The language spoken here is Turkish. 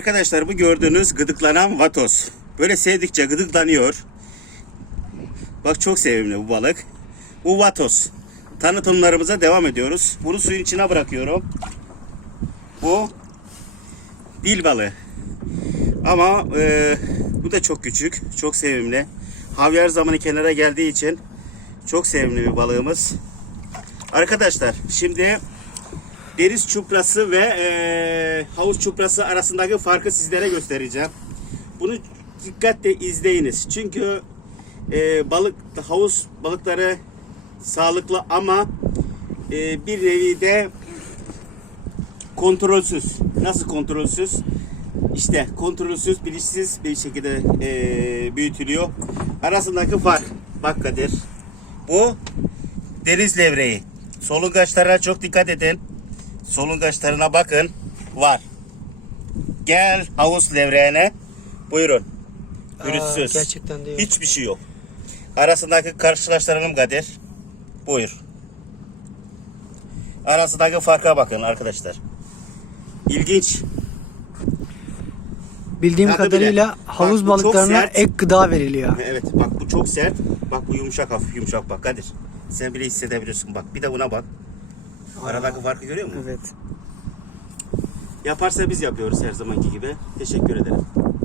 Arkadaşlar bu gördüğünüz gıdıklanan vatos. Böyle sevdikçe gıdıklanıyor. Bak çok sevimli bu balık. Bu vatos. Tanıtımlarımıza devam ediyoruz. Bunu suyun içine bırakıyorum. Bu dil balığı. Ama e, bu da çok küçük. Çok sevimli. Havyar zamanı kenara geldiği için çok sevimli bir balığımız. Arkadaşlar şimdi deniz çuprası ve e, havuz çuprası arasındaki farkı sizlere göstereceğim. Bunu dikkatle izleyiniz. Çünkü e, balık havuz balıkları sağlıklı ama e, bir nevi de kontrolsüz. Nasıl kontrolsüz? İşte kontrolsüz, bilinçsiz bir şekilde e, büyütülüyor. Arasındaki fark. Bak Kadir. Bu deniz levreği. Solungaçlarına çok dikkat edin. Solungaçlarına bakın. Var. Gel havuz levreğine. Buyurun. Pürüzsüz. gerçekten de yok. Hiçbir şey yok. Arasındaki karşılaştıralım Kadir. Buyur. Arasındaki farka bakın arkadaşlar. İlginç. Bildiğim Tadı bile. kadarıyla Bak, havuz çok balıklarına ek gıda veriliyor. Evet bak bu çok sert. Bak bu yumuşak hafif yumuşak bak Kadir. Sen bile hissedebiliyorsun bak. Bir de buna bak. Aradaki farkı görüyor musun? Evet. Yaparsa biz yapıyoruz her zamanki gibi. Teşekkür ederim.